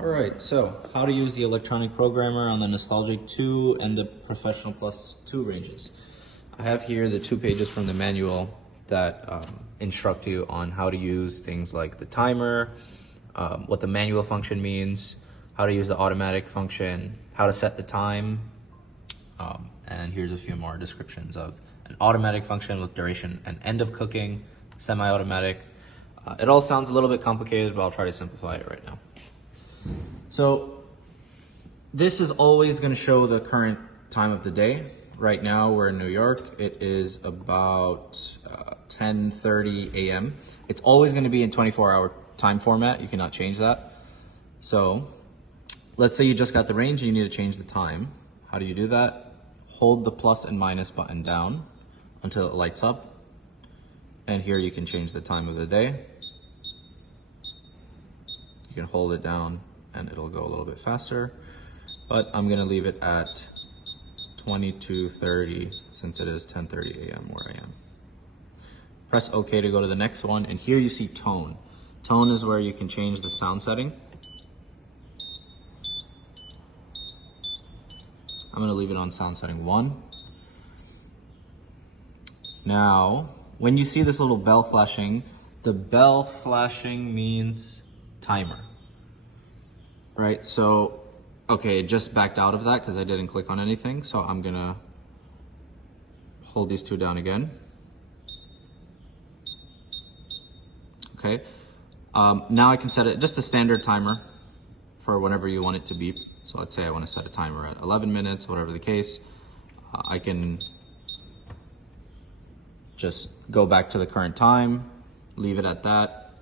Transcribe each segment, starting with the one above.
Alright, so how to use the electronic programmer on the Nostalgie 2 and the Professional Plus 2 ranges. I have here the 2 pages from the manual that instruct you on how to use things like the timer, what the manual function means, how to use the automatic function, how to set the time, and here's a few more descriptions of an automatic function with duration and end of cooking, semi-automatic. It all sounds a little bit complicated, but I'll try to simplify it right now. So this is always going to show the current time of the day. Right now we're in New York. It is about 10:30 a.m. It's always going to be in 24-hour time format. You cannot change that. So let's say you just got the range and you need to change the time. How do you do that? Hold the plus and minus button down until it lights up. And here you can change the time of the day. You can hold it down and it'll go a little bit faster, but I'm gonna leave it at 22:30 since it is 10:30 a.m. where I am. Press OK to go to the next one, and here you see tone. Tone is where you can change the sound setting. I'm gonna leave it on sound setting 1. Now, when you see this little bell flashing, the bell flashing means timer. Right, so, okay, it just backed out of that because I didn't click on anything. So I'm gonna hold these two down again. Okay, now I can set it just a standard timer for whenever you want it to beep. So let's say I want to set a timer at 11 minutes, whatever the case. I can just go back to the current time, leave it at that.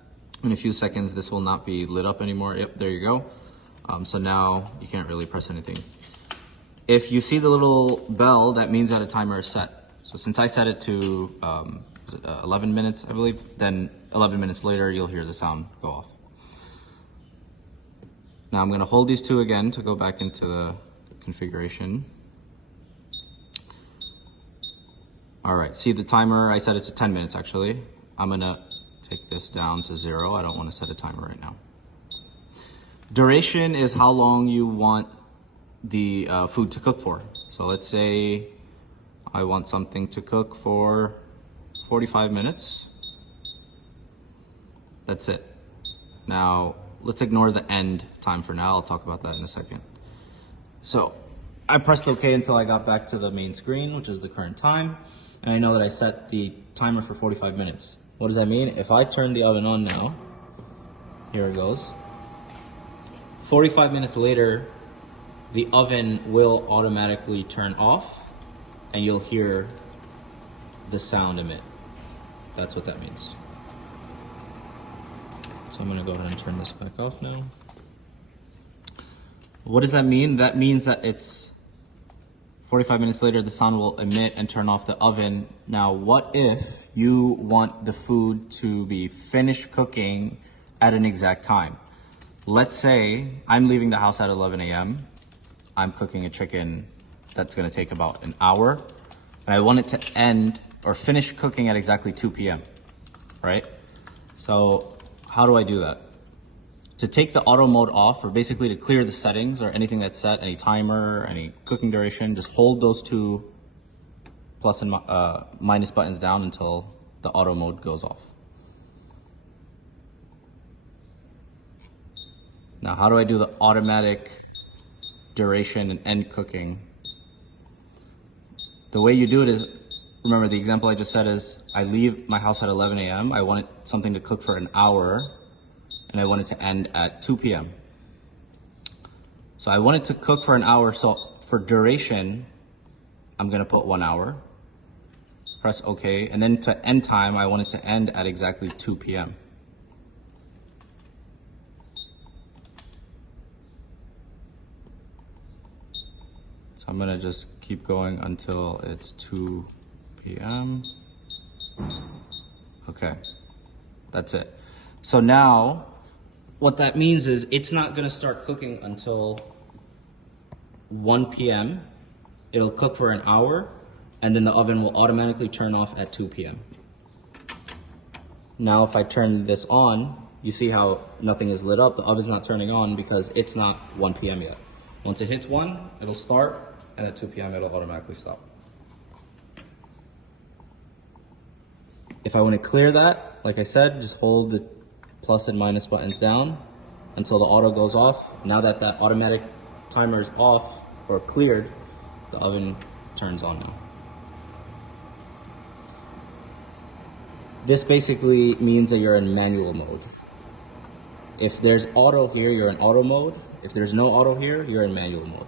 In a few seconds, this will not be lit up anymore. Yep, there you go. So now you can't really press anything. If you see the little bell, that means that a timer is set. So since I set it to 11 minutes, I believe, then 11 minutes later, you'll hear the sound go off. Now I'm gonna hold these two again to go back into the configuration. All right, see the timer, I set it to 10 minutes actually. I'm gonna take this down to 0. I don't want to set a timer right now. Duration is how long you want the food to cook for. So let's say I want something to cook for 45 minutes. That's it. Now let's ignore the end time for now. I'll talk about that in a second. So I pressed OK until I got back to the main screen, which is the current time. And I know that I set the timer for 45 minutes. What does that mean? If I turn the oven on now, here it goes. 45 minutes later, the oven will automatically turn off and you'll hear the sound emit. That's what that means. So I'm gonna go ahead and turn this back off now. What does that mean? That means that it's 45 minutes later, the sound will emit and turn off the oven. Now, what if you want the food to be finished cooking at an exact time? Let's say I'm leaving the house at 11 a.m. I'm cooking a chicken that's gonna take about an hour, and I want it to end or finish cooking at exactly 2 p.m., right? So how do I do that? To take the auto mode off, or basically to clear the settings or anything that's set, any timer, any cooking duration, just hold those two plus and minus buttons down until the auto mode goes off. Now, how do I do the automatic duration and end cooking? The way you do it is, remember the example I just said is, I leave my house at 11 a.m. I want something to cook for an hour, and I want it to end at 2 p.m. So I want it to cook for an hour, so for duration, I'm gonna put 1 hour, press OK, and then to end time, I want it to end at exactly 2 p.m. So I'm gonna just keep going until it's 2 p.m. Okay, that's it. So now, what that means is it's not gonna start cooking until 1 p.m. It'll cook for an hour, and then the oven will automatically turn off at 2 p.m. Now if I turn this on, you see how nothing is lit up, the oven's not turning on because it's not 1 p.m. yet. Once it hits 1, it'll start, and at 2 p.m. it'll automatically stop. If I want to clear that, like I said, just hold the plus and minus buttons down until the auto goes off. Now that that automatic timer is off or cleared, the oven turns on now. This basically means that you're in manual mode. If there's auto here, you're in auto mode. If there's no auto here, you're in manual mode.